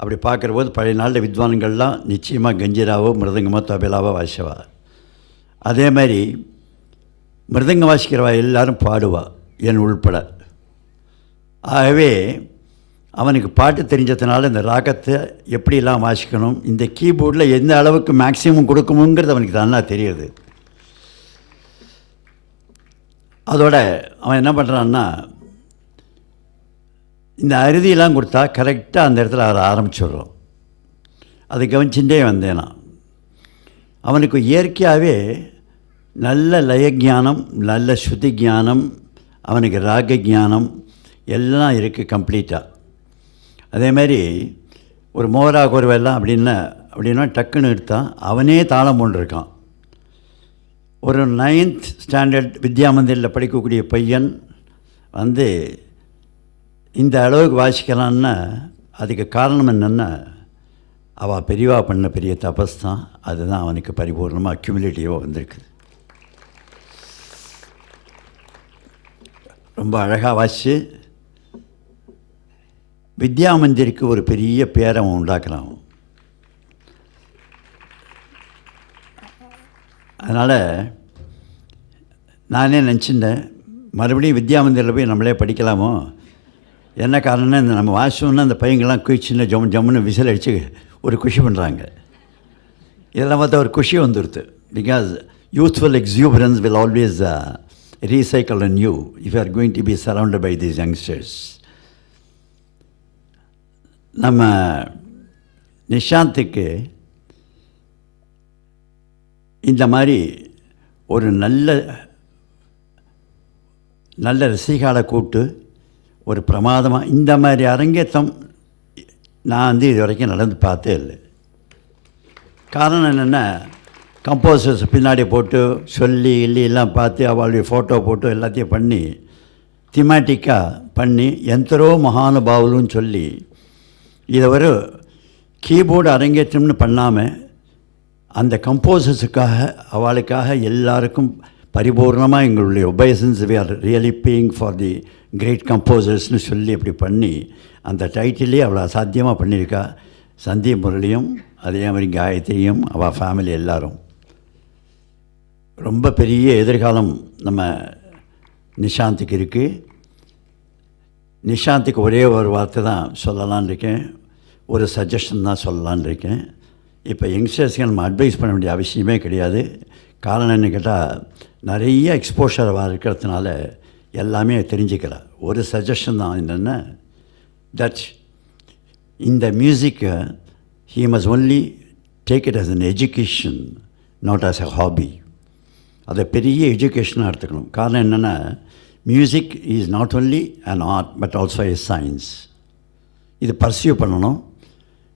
அப்படி பார்க்குற போது பழைய நாளில் வித்வான்கள்லாம் நிச்சயமாக கஞ்சிராவோ மிருதங்கமோ தபேலாவோ வாசிவா. அதே மாதிரி மிருதங்கம் வாசிக்கிறவா எல்லாரும் பாடுவா, என் உள்பட. ஆகவே அவனுக்கு பாட்டு தெரிஞ்சதுனால இந்த ராகத்தை எப்படிலாம் வாசிக்கணும், இந்த கீபோர்டில் எந்த அளவுக்கு மேக்ஸிமம் கொடுக்கணுங்கிறது அவனுக்கு நல்லா தெரியுது. அதோட அவன் என்ன பண்ணுறான்னா, இந்த அறுதியெல்லாம் கொடுத்தா கரெக்டாக அந்த இடத்துல அவரை ஆரம்பிச்சிடுறோம். அதை கவனிச்சுட்டே வந்தேன் நான். அவனுக்கு இயற்கையாகவே நல்ல லயஜானம், நல்ல ஸ்ருதி ஜானம், அவனுக்கு ராக ஜானம் எல்லாம் இருக்குது கம்ப்ளீட்டாக. அதேமாதிரி ஒரு மோரா கோர்வெல்லாம் அப்படின்னா டக்குன்னு எடுத்தான் அவனே தாளம் போண்டிருக்கான். ஒரு 9th ஸ்டாண்டர்ட் வித்யா மந்திரில் படிக்கக்கூடிய பையன் இந்த அளவுக்கு வாசிக்கலான்னா அதுக்கு காரணம் என்னென்னா, அவள் பெரியவா பண்ண பெரிய தபஸ் தான். அதுதான் அவனுக்கு பரிபூர்ணமாக அக்யூமுலேட்டிவாக வந்திருக்குது. ரொம்ப அழகாக வாசித்து வித்யா மந்திருக்கு ஒரு பெரிய பேரை அவன் உண்டாக்குறான். அதனால் நானே நினச்சிட்டேன், மறுபடியும் வித்யா மந்திரில் போய் நம்மளே படிக்கலாமோ. என்ன காரணம்னா, இந்த நம்ம வாசிச்சோன்னா அந்த பையங்கள்லாம் குயிச்சின்னு ஜம்முன்னு விசில் அடித்து ஒரு குஷி பண்ணுறாங்க. இதெல்லாம் பார்த்தா ஒரு குஷி வந்துடுது. Because youthful exuberance will always recycle on you if you are going to be surrounded by these youngsters. நம்ம நிஷாந்துக்கு இந்த மாதிரி ஒரு நல்ல ரசிகாலை கூப்பிட்டு ஒரு பிரமாதமாக இந்த மாதிரி அரங்கேற்றம் நான் இது வரைக்கும் நடந்து பார்த்தே இல்லை. காரணம் என்னென்னா, கம்போசர்ஸ் பின்னாடி போட்டு சொல்லி எல்லாம் பார்த்து அவளுடைய ஃபோட்டோ போட்டு எல்லாத்தையும் பண்ணி திமேட்டிக்காக பண்ணி எந்தரோ மகானுபாவலுன்னு சொல்லி இதை ஒரு கீபோர்டு அரங்கேற்றம்னு பண்ணாமல் அந்த கம்போசர்ஸுக்காக அவளுக்காக எல்லாருக்கும் பரிபூர்ணமாக எங்களுடைய obeisances we are really paying for the great கம்போசர்ஸ்னு சொல்லி அப்படி பண்ணி அந்த டைட்டிலே அவளை அசாத்தியமாக பண்ணியிருக்கா. சந்தீப் முரளியும் அதே மாதிரி காயத்ரியும் அவள் ஃபேமிலி எல்லாரும். ரொம்ப பெரிய எதிர்காலம் நம்ம நிஷாந்துக்கு இருக்குது. நிஷாந்துக்கு ஒரே ஒரு வார்த்தை தான் சொல்லலான் இருக்கேன், ஒரு சஜஷன் தான் சொல்லலான் இருக்கேன். இப்போ யங்ஸ்டர்ஸ்க்கு நம்ம அட்வைஸ் பண்ண வேண்டிய அவசியமே கிடையாது. காரணம் என்ன கேட்டால், நிறைய எக்ஸ்போஷர் இருக்கிறதுனால எல்லாமே தெரிஞ்சுக்கிறா. ஒரு சஜஷன் தான் என்னென்னா, தட் இந்த மியூசிக்கை he must only take it as an education, not as a hobby. அதை பெரிய எஜுகேஷனாக எடுத்துக்கணும். காரணம் என்னென்னா, music is not only an art but also a science. இது பர்சியூ பண்ணணும்.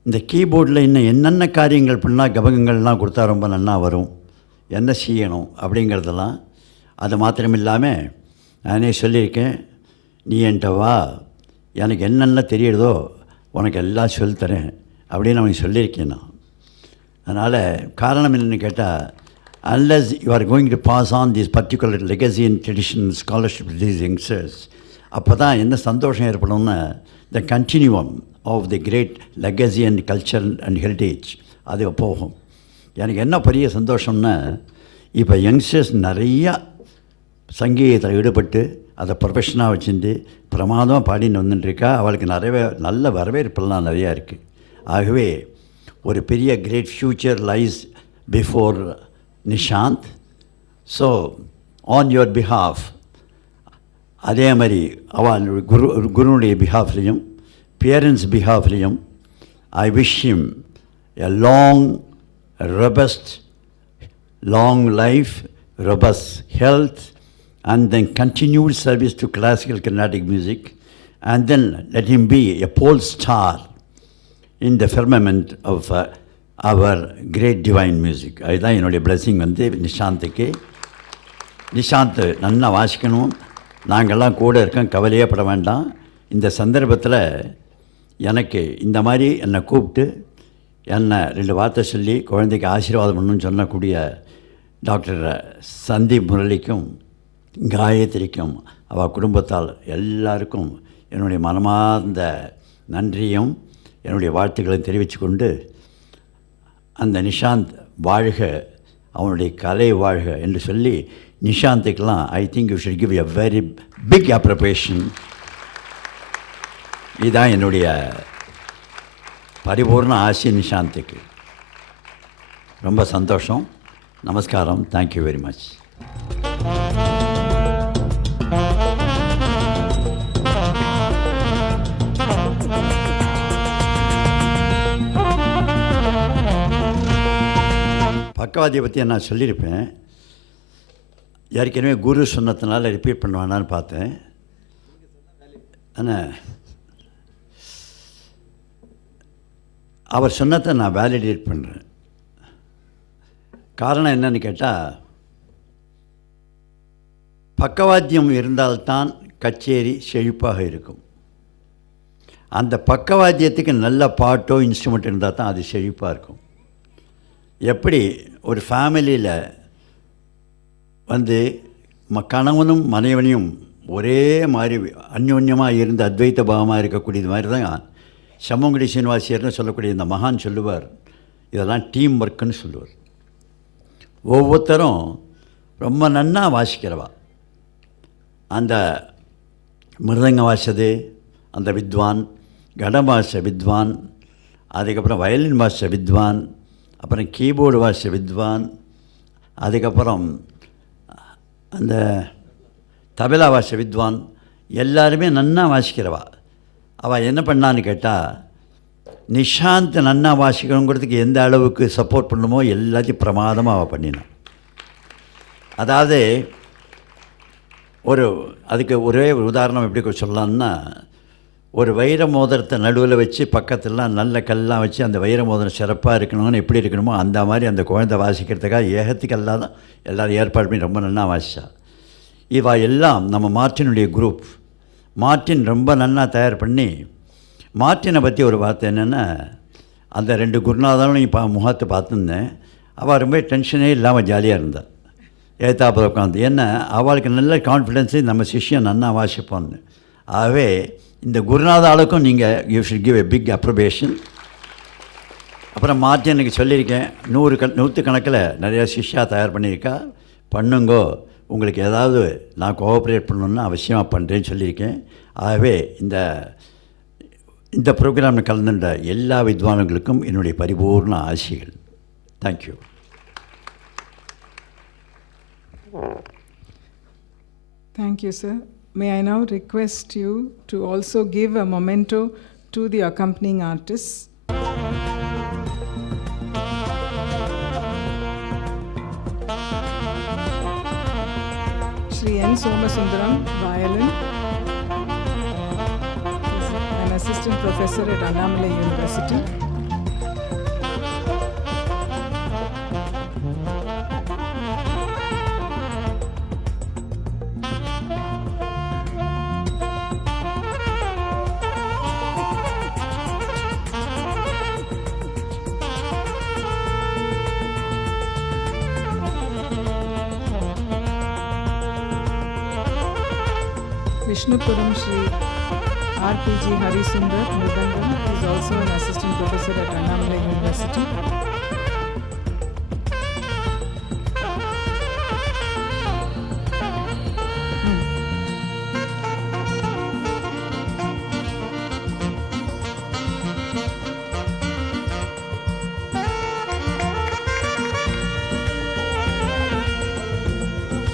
இந்த கீபோர்டில் இன்னும் என்னென்ன காரியங்கள் பண்ணால் கபகங்கள்லாம் கொடுத்தா ரொம்ப நல்லா வரும், என்ன செய்யணும் அப்படிங்கிறதெல்லாம். அது மாத்திரம் இல்லாமல் நானே சொல்லியிருக்கேன், நீ என்கிட்ட வா, எனக்கு என்னென்ன தெரியுறதோ உனக்கு எல்லாம் சொல்லித்தரேன் அப்படின்னு அவனுக்கு சொல்லியிருக்கேன் நான். அதனால் காரணம் என்னென்னு கேட்டால், unless you are going to pass on this particular legacy and tradition scholarship to these youngsters, அப்போ தான் என்ன சந்தோஷம் ஏற்படும்னா, the continuum of the great legacy and culture and heritage அது போகும். எனக்கு என்ன பெரிய சந்தோஷம்னா, இப்போ யங்ஸ்டர்ஸ் நிறையா சங்கீதத்தில் ஈடுபட்டு அதை ப்ரொஃபஷனாக வச்சுட்டு பிரமாதமாக பாடின்னு வந்துட்டுருக்கா. அவளுக்கு நிறைய நல்ல வரவேற்பெல்லாம் நிறையா இருக்குது. ஆகவே ஒரு பெரிய great future lies before Nishanth. So on your behalf, அதே மாதிரி அவள் குருனுடைய பிஹாஃப்லேயும் பேரண்ட்ஸ் பிஹாஃப்லேயும் I wish him a long robust long life, robust health, and then continued service to classical Carnatic music, and then let him be a pole star in the firmament of our great divine music. அதுதான் என்னுடைய blessing வந்து நிஷாந்துக்கு. நிஷாந்த் நல்லா வாசிக்கணும், நாங்கள்லாம் கூட இருக்கோம், கவலையே பட வேண்டாம். இந்த சந்தர்ப்பத்தில் எனக்கு இந்த மாதிரி என்னை கூப்பிட்டு என்னை 2 வார்த்தை சொல்லி குழந்தைக்கு ஆசீர்வாதம் பண்ணணும்னு சொன்னக்கூடிய டாக்டர் சந்தீப் முரளிக்கும் காயத்ரிக்கும் அவள் குடும்பத்தால் எல்லாருக்கும் என்னுடைய மனமார்ந்த நன்றியும் என்னுடைய வாழ்த்துக்களையும் தெரிவித்து கொண்டு, அந்த நிஷாந்த் வாழ்க, அவனுடைய கலை வாழ்க என்று சொல்லி நிஷாந்துக்கெல்லாம் I think you should give a very big appreciation. இதுதான் என்னுடைய பரிபூர்ண ஆசி நிஷாந்துக்கு. ரொம்ப சந்தோஷம். நமஸ்காரம். Thank you very much. பக்கவாதியை பற்றி நான் சொல்லியிருப்பேன், ஏற்கனவே குரு சொன்னதுனால ரிப்பீட் பண்ணுவானான்னு பார்த்தேன். ஆனால் அவர் சொன்னதை நான் வேலிடேட் பண்ணுறேன். காரணம் என்னன்னு கேட்டால், பக்கவாத்தியம் இருந்தால்தான் கச்சேரி செழிப்பாக இருக்கும். அந்த பக்கவாத்தியத்துக்கு நல்ல பாட்டோ இன்ஸ்ட்ருமெண்ட் இருந்தால் தான் அது செழிப்பாக இருக்கும். எப்படி ஒரு ஃபேமிலியில் வந்து கணவனும் மனைவனையும் ஒரே மாதிரி அந்யோன்யமாக இருந்து அத்வைத்த பாவமாக இருக்கக்கூடியது மாதிரி தான் சம்மங்குடி சீனிவாசியர்னு சொல்லக்கூடிய இந்த மகான் சொல்லுவார், இதெல்லாம் டீம் ஒர்க்குன்னு சொல்லுவார். ஒவ்வொருத்தரும் ரொம்ப நன்னா வாசிக்கிறவா. அந்த மிருதங்க வாசது அந்த வித்வான், கடம் வாச வித்வான், அதுக்கப்புறம் வயலின் வாச வித்வான், அப்புறம் கீபோர்டு வாச வித்வான், அதுக்கப்புறம் அந்த தபலா வாச வித்வான், எல்லாருமே நன்னா வாசிக்கிறவா. அவள் என்ன பண்ணான்னு கேட்டால், நிஷாந்த் நன்னா வாசிக்கணுங்கிறதுக்கு எந்த அளவுக்கு சப்போர்ட் பண்ணுமோ எல்லாத்தையும் பிரமாதமாக அவள் பண்ணினான். அதாவது அதுக்கு ஒரே ஒரு உதாரணம் எப்படி சொல்லலாம்னா, ஒரு வைர மோதிரத்தை நடுவில் வச்சு பக்கத்துலாம் நல்ல கல்லாம் வச்சு அந்த வைர மோதிரம் சிறப்பாக இருக்கணும்னு எப்படி இருக்கணுமோ அந்த மாதிரி அந்த குழந்தை வாசிக்கிறதுக்காக ஏகத்துக்கெல்லாம் தான் எல்லோரும் ஏற்பாடு பண்ணி ரொம்ப நல்லா வாசித்தா. இவா எல்லாம் நம்ம மார்ட்டினுடைய குரூப். மார்ட்டின் ரொம்ப நல்லா தயார் பண்ணி, மார்ட்டினை பற்றி ஒரு வார்த்தை என்னென்னா, அந்த 2 குருநாதனும் இப்போ முகத்தை பார்த்துருந்தேன். அவள் ரொம்ப டென்ஷனே இல்லாமல் ஜாலியாக இருந்தாள் ஏத்தாப்பில் உட்காந்து. ஏன்னா அவளுக்கு நல்ல கான்ஃபிடென்ஸு நம்ம சிஷ்யன் நன்னா வாசிப்போன்னு. ஆகவே இந்த குருநாத ஆளுக்கும் நீங்கள் you should give a big appreciation. அப்புறம் மார்ட்டினுக்கு சொல்லியிருக்கேன், 100 கணக்கில் நிறையா சிஷ்யா தயார் பண்ணியிருக்கா, பண்ணுங்கோ, உங்களுக்கு ஏதாவது நான் கோஆப்ரேட் பண்ணணுன்னா அவசியமாக பண்ணுறேன்னு சொல்லியிருக்கேன். ஆகவே இந்த ப்ரோக்ராமில் கலந்துட்ட எல்லா வித்வான்களுக்கும் என்னுடைய பரிபூர்ண ஆசிகள். Thank you. Thank you, sir. May I now request you to also give a memento to the accompanying artists. Shri N. Somasundaram, violin, an assistant professor at Annamalai University. Vishnupuram Shri RPG Harisundar Mridangam, who is also an assistant professor at Annamalai University.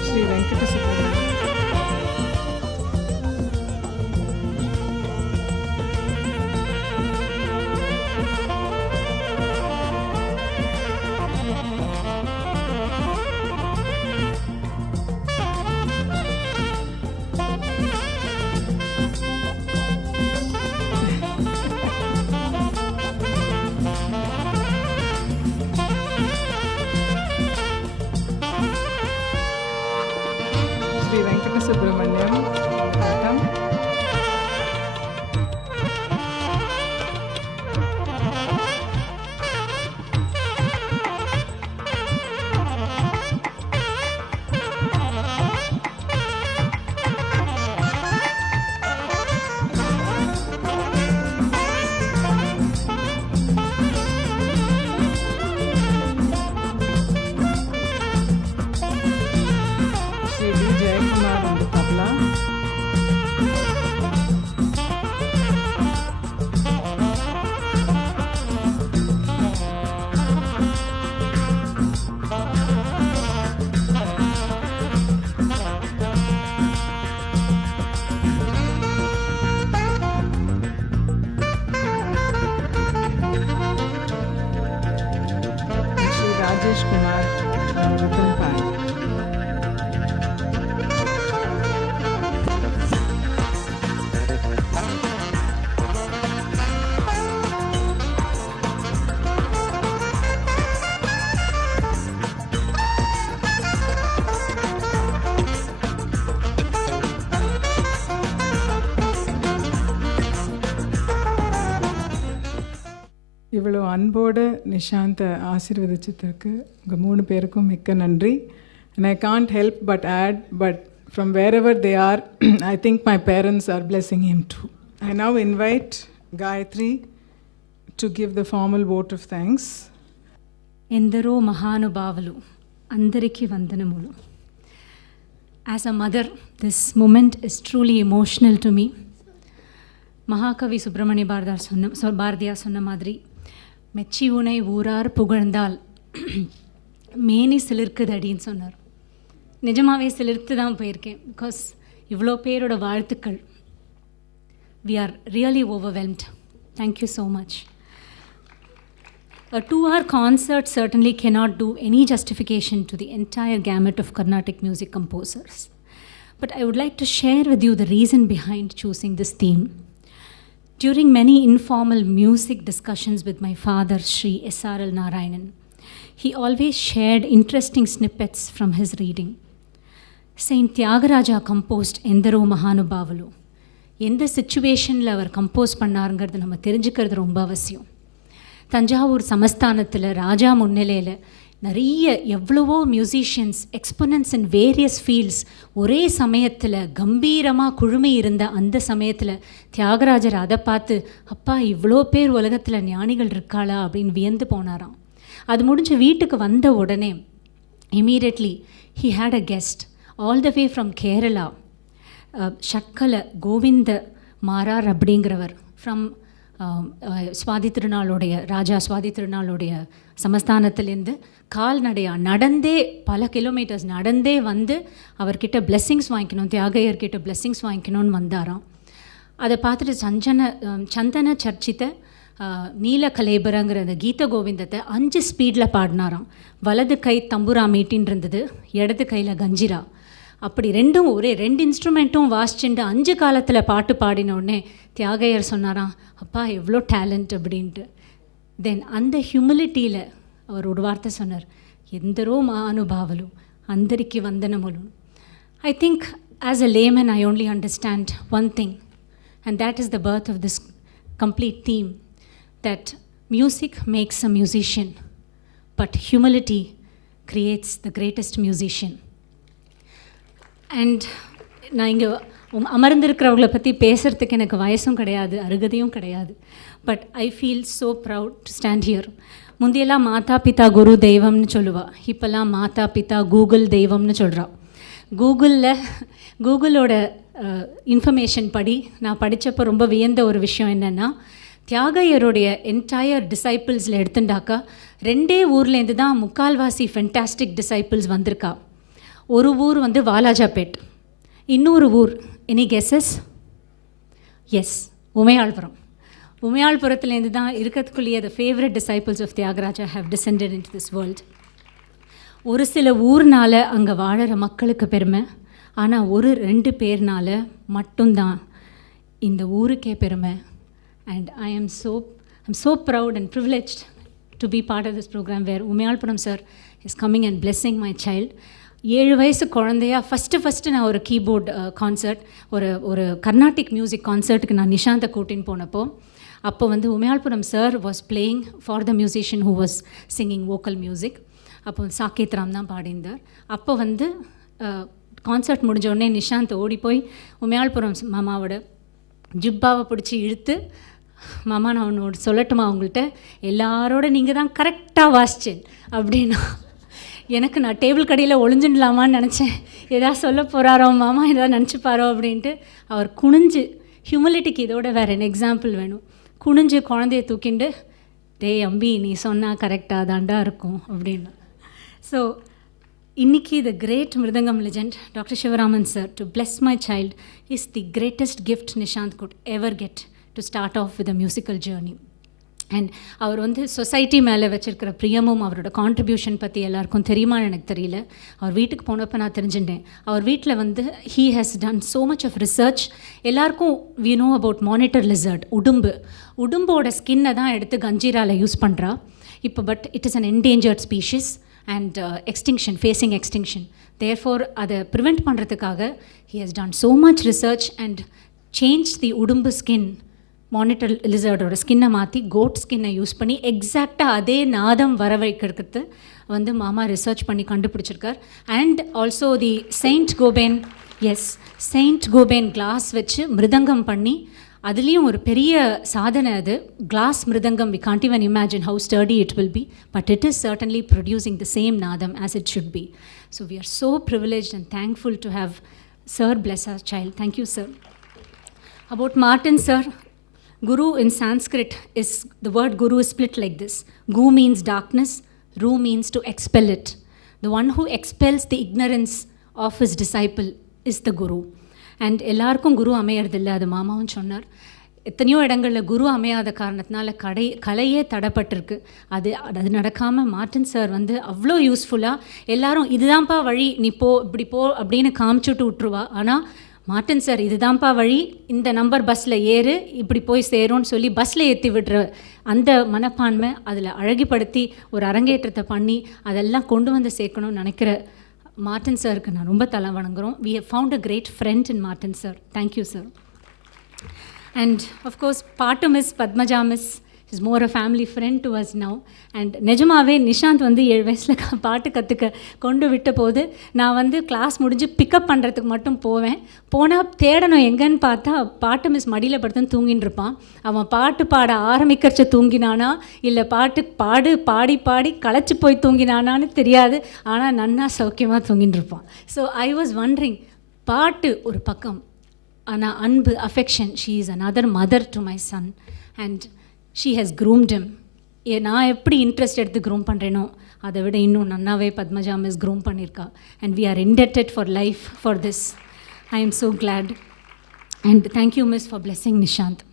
Shri Venkata Subramanian. Shri Venkata Subramaniam, Bharattam. Shri D. Jayakumar on the tabla. Shri Rajesh Kumar on the rhythm pad. இவ்வளோ அன்போடு நிஷாந்தை ஆசீர்வதிச்சதுக்கு உங்கள் 3 பேருக்கும் மிக்க நன்றி. And I can't help but add, but from wherever they are, I think my parents are blessing him too. I now invite Gayatri to give the formal vote of thanks. ఎందరో మహానుభావులు అందరికీ వందనములు. As a mother, this moment is truly emotional to me. மகாகவி சுப்பிரமணிய பாரதியார் சொன்ன மாதிரி மெச்சி உனை ஊரார் புகழ்ந்தால் மேனி சிலிர்க்குதடின்னு சொன்னார். நிஜமாகவே சிலிர்த்து தான் போயிருக்கேன். பிகாஸ் இவ்வளோ பேரோட வாழ்த்துக்கள். We are really overwhelmed. Thank you so much. A 2-hour concert certainly cannot do any justification to the entire gamut of Carnatic music composers. But I would like to share with you the reason behind choosing this theme. During many informal music discussions with my father, Sri S.R.L. Narayanan, he always shared interesting snippets from his reading. Saint Tyagaraja composed Endaro Mahanubavalu. எந்த சிச்சுவேஷனில் அவர் compose பண்ணாருங்கிறது நம்ம தெரிஞ்சுக்கிறது ரொம்ப அவசியம். தஞ்சாவூர் சமஸ்தானத்தில் ராஜா முன்னிலையில் நிறைய எவ்வளவோ musicians எக்ஸ்பொனன்ட்ஸ் in various fields ஒரே சமயத்தில் கம்பீரமாக குழுமை இருந்த அந்த சமயத்தில் தியாகராஜர் அதை பார்த்து அப்பா இவ்வளோ பேர் உலகத்தில் ஞானிகள் இருக்காளா அப்படின்னு வியந்து போனாராம். அது முடிஞ்சு வீட்டுக்கு வந்த உடனே immediately he had a guest all the way from Kerala. ஷக்கல கோவிந்த மாரார் அப்படிங்கிறவர் ஃப்ரம் சுவாதி திருநாளுடைய ராஜா சுவாதி திருநாளுடைய சமஸ்தானத்திலேருந்து கால்நடையாக நடந்தே பல கிலோமீட்டர்ஸ் நடந்தே வந்து அவர்கிட்ட பிளெஸ்ஸிங்ஸ் வாங்கிக்கணும், தியாகையர்கிட்ட பிளெஸ்ஸிங்ஸ் வாங்கிக்கணும்னு வந்தாராம். அதை பார்த்துட்டு சந்தன சர்ச்சித்த நீல கலேபரங்கிற அந்த கீத கோவிந்தத்தை 5 ஸ்பீடில் பாடினாராம். வலது கை தம்புரா மீட்டின்னு இருந்தது, இடது கையில் கஞ்சிரா. அப்படி ரெண்டும் ஒரே 2 இன்ஸ்ட்ருமெண்ட்டும் வாசிச்சுட்டு 5 காலத்தில் பாட்டு பாடின உடனே தியாகையர் சொன்னாராம் அப்பா எவ்வளோ டேலண்ட் அப்படின்ட்டு. தென் அந்த ஹியூமிலிட்டியில் அவர் ஒரு வார்த்தை சொன்னார், ఎందరో మహానుభావులు అందరికీ వందనములు. I think as a layman I only understand one thing, and that is the birth of this complete theme, that music makes a musician, but humility creates the greatest musician. And நான் இங்கே அமர்ந்திருக்கிறவங்களை பற்றி பேசுகிறதுக்கு எனக்கு வயசும் கிடையாது, அருகதையும் கிடையாது. But I feel so proud to stand here. முந்தியெல்லாம் மாதா பிதா குரு தெய்வம்னு சொல்லுவா, இப்போல்லாம் மாதா பிதா கூகுள் தெய்வம்னு சொல்கிறா. கூகுளோட இன்ஃபர்மேஷன் படி நான் படித்தப்போ ரொம்ப வியந்த ஒரு விஷயம் என்னென்னா, தியாகையருடைய என்டையர் டிசைப்பிள்ஸில் எடுத்துட்டாக்கா 2 ஊர்லேருந்து தான் முக்கால்வாசி ஃபென்டாஸ்டிக் டிசைப்பிள்ஸ் வந்திருக்கா. ஒரு ஊர் வந்து வாலாஜாபேட், இன்னொரு ஊர் எனி கெஸஸ்? எஸ், உமையாள்புரத்துலேருந்து தான் இருக்கிறதுக்குள்ளேயே the favourite disciples of Thyagaraja have descended into this world. ஒரு சில ஊர்னால் அங்கே வாழற மக்களுக்கு பெருமை, ஆனால் 1-2 பேர்னால் மட்டும்தான் இந்த ஊருக்கே பெருமை. And I'm so proud and privileged to be part of this program where Umayalpuram sir is coming and blessing my child. 7 வயசு குழந்தையா ஃபஸ்ட்டு நான் ஒரு கீபோர்ட் கான்சர்ட், ஒரு கர்நாடிக் மியூசிக் கான்சர்ட்டுக்கு நான் நிஷாந்தை கூட்டின்னு போனப்போ, அப்போ வந்து Umayalpuram sir was playing for the musician who was singing vocal music. அப்போ சாகேத் ராம் தான் பாடிந்தார். அப்போ வந்து கான்சர்ட் முடிஞ்ச உடனே நிஷாந்த் ஓடி போய் உமையாள்புரம் மாமாவோட ஜிப்பாவை பிடிச்சி இழுத்து, மாமா நான் ஒன்று சொல்லட்டுமா உங்கள்கிட்ட, எல்லாரோட நீங்கள் தான் கரெக்டாக வாசிச்சேன் அப்படின்னா. எனக்கு நான் டேபிள் கடையில் ஒளிஞ்சிடலாமான்னு நினச்சேன், எதாவது சொல்ல போகிறாரோ மாமா, எதாவது நினச்சிப்பாரோ அப்படின்ட்டு. அவர் குனிஞ்சு, ஹியூமிலிட்டிக்கு இதோட வேறு என்ன எக்ஸாம்பிள் வேணும், குனிஞ்சு குழந்தைய தூக்கிண்டு, டேய் அம்பி நீ சொன்னால் கரெக்டாக தாண்டா இருக்கும் அப்படின்னு. ஸோ இன்னைக்கு the great mridangam legend doctor Sivaraman sir to bless my child is the greatest gift Nishanth could ever get to start off with a musical journey. And அவர் வந்து சொசைட்டி மேலே வச்சுருக்கிற பிரியமும் அவரோட கான்ட்ரிபியூஷன் பற்றி எல்லாருக்கும் தெரியுமான்னு எனக்கு தெரியல. அவர் வீட்டுக்கு போனப்போ நான் தெரிஞ்சுட்டேன். அவர் வீட்டில் வந்து he has done so much of research. எல்லாருக்கும் we know about monitor lizard, உடும்போட ஸ்கின்னை தான் எடுத்து கஞ்சீராவில் யூஸ் பண்ணுறா இப்போ. But it is an endangered species and facing extinction. Therefore அதை ப்ரிவெண்ட் பண்ணுறதுக்காக he has done so much research and changed the உடும்பு ஸ்கின், மானிட்டர் லிசர்டோட ஸ்கின்னை மாற்றி கோட் ஸ்கின்னை யூஸ் பண்ணி எக்ஸாக்டாக அதே நாதம் வர வைக்கிறது வந்து மாமா ரிசர்ச் பண்ணி கண்டுபிடிச்சிருக்கார். And also the Saint Gobain glass வச்சு மிருதங்கம் பண்ணி, அதுலேயும் ஒரு பெரிய சாதனை அது. Glass mridangam, we can't even imagine how sturdy it will be, but it is certainly producing the same nadam as it should be. So we are so privileged and thankful to have Sir bless our child. Thank you, sir. About Martin, sir, Guru in Sanskrit is, the word Guru is split like this. Gu means darkness, Ru means to expel it. The one who expels the ignorance of his disciple is the Guru. And எல்லாருக்கும் குரு அமையறதில்லை, அது மாமாவும் சொன்னார். எத்தனையோ இடங்களில் குரு அமையாத காரணத்தினால கலையே தடைப்பட்டிருக்கு. அது நடக்காமல் மார்ட்டின் சார் வந்து அவ்வளோ யூஸ்ஃபுல்லாக எல்லாரும் இதுதான்ப்பா வழி, நீ போ இப்படி போ அப்படின்னு காமிச்சுட்டு விட்ருவா. ஆனால் மார்ட்டின் சார் இதுதான்ப்பா வழி, இந்த நம்பர் பஸ்ஸில் ஏறு, இப்படி போய் சேரும்னு சொல்லி பஸ்ஸில் ஏற்றி விடுற அந்த மனப்பான்மை, அதில் அழகுபடுத்தி ஒரு அரங்கேற்றத்தை பண்ணி அதெல்லாம் கொண்டு வந்து சேர்க்கணும்னு நினைக்கிற Martin sir க்கு நான் ரொம்ப தலை வணங்குறோம். We have found a great friend in Martin sir. Thank you, sir. And of course, Patu Miss Padmaja Miss is more a family friend to us now. And நிஜமாவே நிஷாந்த் வந்து 7 வயசில் பாட்டு கற்றுக்க கொண்டு விட்ட போது நான் வந்து கிளாஸ் முடிஞ்சு பிக்கப் பண்ணுறதுக்கு மட்டும் போனால் தேடணும் எங்கன்னு பார்த்தா பாட்டு மிஸ் மடியில் படுத்துன்னு தூங்கின்னு இருப்பான். அவன் பாட்டு பாட ஆரம்பிக்கிறச்ச தூங்கினானா இல்லை பாடி களைச்சி போய் தூங்கினானான்னு தெரியாது, ஆனால் நன்னா சௌக்கியமாக தூங்கின்னு இருப்பான். ஸோ ஐ வாஸ் வண்டரிங், பாட்டு ஒரு பக்கம், ஆனால் அன்பு, affection, she is another mother to my son and she has groomed him. நான் எப்படி இன்ட்ரெஸ்ட் எடுத்து க்ரூம் பண்ணுறேனோ அதை விட இன்னும் நன்னாவே பத்மஜா மிஸ் க்ரூம் பண்ணியிருக்கா. And we are indebted for life for this. I am so glad and thank you miss for blessing Nishanth.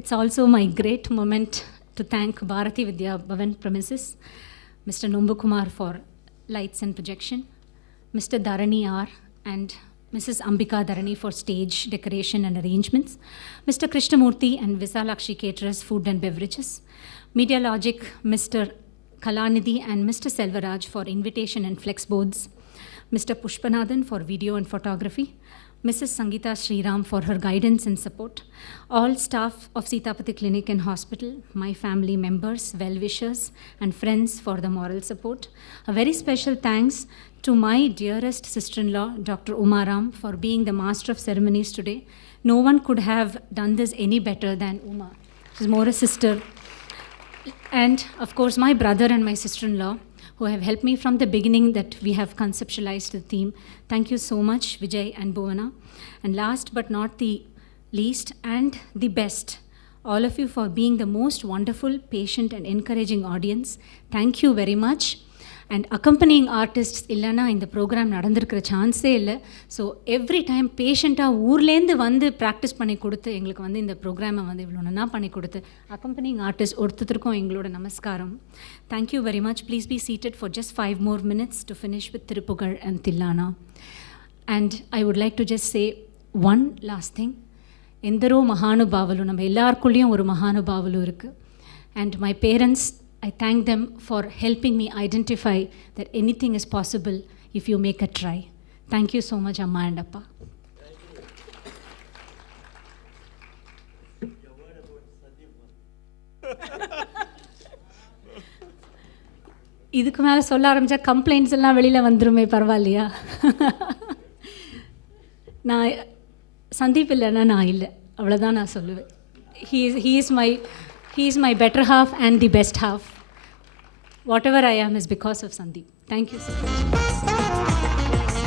It's also my great moment to thank Bharathi Vidya Bhavan premises, Mr. Nombukumar for lights and projection, Mr. Dharani R and Mrs. Ambika Dharani for stage decoration and arrangements, Mr. Krishnamurthy and Visalakshi caterers food and beverages, Media Logic Mr. Kalanidhi and Mr. Selvaraj for invitation and flex boards, Mr. Pushpanathan for video and photography, Mrs. Sangeeta Sriram for her guidance and support, all staff of Sitapati Clinic and Hospital, my family members, well-wishers and friends for the moral support. A very special thanks to my dearest sister-in-law, Dr. Umaram, for being the master of ceremonies today. No one could have done this any better than Uma. She's more a sister. And of course, my brother and my sister-in-law, who have helped me from the beginning that we have conceptualized the theme. Thank you so much, Vijay and Bhuvana. And last but not the least, and the best, all of you for being the most wonderful, patient and encouraging audience. Thank you very much. And accompanying artists இல்லைன்னா இந்த program நடந்திருக்கிற சான்ஸே இல்லை. So every time பேஷண்ட்டாக ஊர்லேருந்து வந்து practice பண்ணி கொடுத்து எங்களுக்கு வந்து இந்த ப்ரோக்ராமை வந்து இவ்வளோ நல்லா பண்ணி கொடுத்து accompanying artists ஒருத்தருக்கும் எங்களோட நமஸ்காரம். Thank you very much. Please be seated for just 5 more minutes to finish with Thiruppugazh and thillana. And I would like to just say one last thing. ఎందరో మహానుభావులు நம்ம எல்லாருக்குள்ளேயும் ஒரு மகானுபாவலு இருக்குது. And my parents, I thank them for helping me identify that anything is possible if you make a try. Thank you so much, Amma and Appa. இதுக்கு மேலே சொல்ல ஆரம்பித்தா கம்ப்ளைண்ட்ஸ் எல்லாம் வெளியில் வந்துருமே, பரவாயில்லையா? நான் சந்தீப் இல்லைன்னா நான் இல்லை, அவ்வளோதான் நான் சொல்லுவேன். He is my better half and the best half. Whatever I am is because of Sandeep. Thank you so much.